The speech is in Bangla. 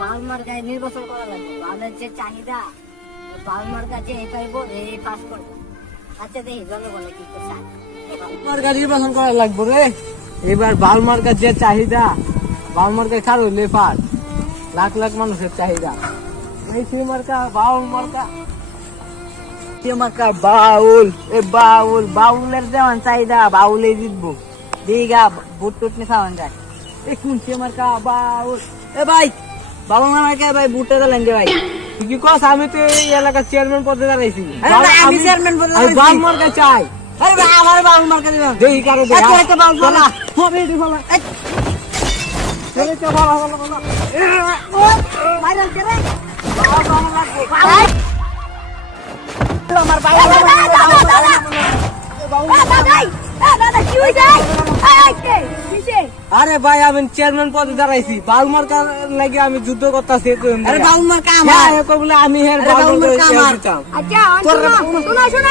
বাল মার্কায় নির্বাচন করা লাগবে। বালের যে চাহিদা, বাল মার্কা যে পাইব এই পাস করবো। আচ্ছা দেখি জনগণে কি করছে। মার্কা নির্বাচন করা লাগবে রে। এবার বাল মার্কার যে চাহিদা, বাল মার্কায় খার হইলে পার লাখ লাখ মানুষের চাহিদা। এই সে মার্কা বাউল মার্কা, সে মার্কা বাউল, এ বাউল বাউলের যেমন চাহিদা বাউলে জিতবো। দিঘা ভোট টুট নিয়ে খাওয়ান যায়। এ কোন সে মার্কা বাউল। এ ভাই বাউল মার্কা ভাই ভোটে দিলেন যে ভাই। তুই কি কস? আমি তো এই এলাকার চেয়ারম্যান পদে দাঁড়াইছি। আমি চেয়ারম্যান পদে আমি বাউল মার্কা চাই। আরে ভাই আমার বাল মার্কা দিবেন। দেই কারো দে। এত একটা বাউল বলা। হবে দি বলা। চলে চল বলা বলা বলা। ও ভাইরাল করে। আমার ভাই দাদা কি হইছে? আরে ভাই আমি চেয়ারম্যান পদে দাঁড়াইছি। বাউল মার্কা লাগে আমি যুদ্ধ করতেছি। আরে বাউল মার্কা আমার। বলে আমি হের বাউল মার্কা আমার। দিতাম। আচ্ছা শোনা শোনা শোনা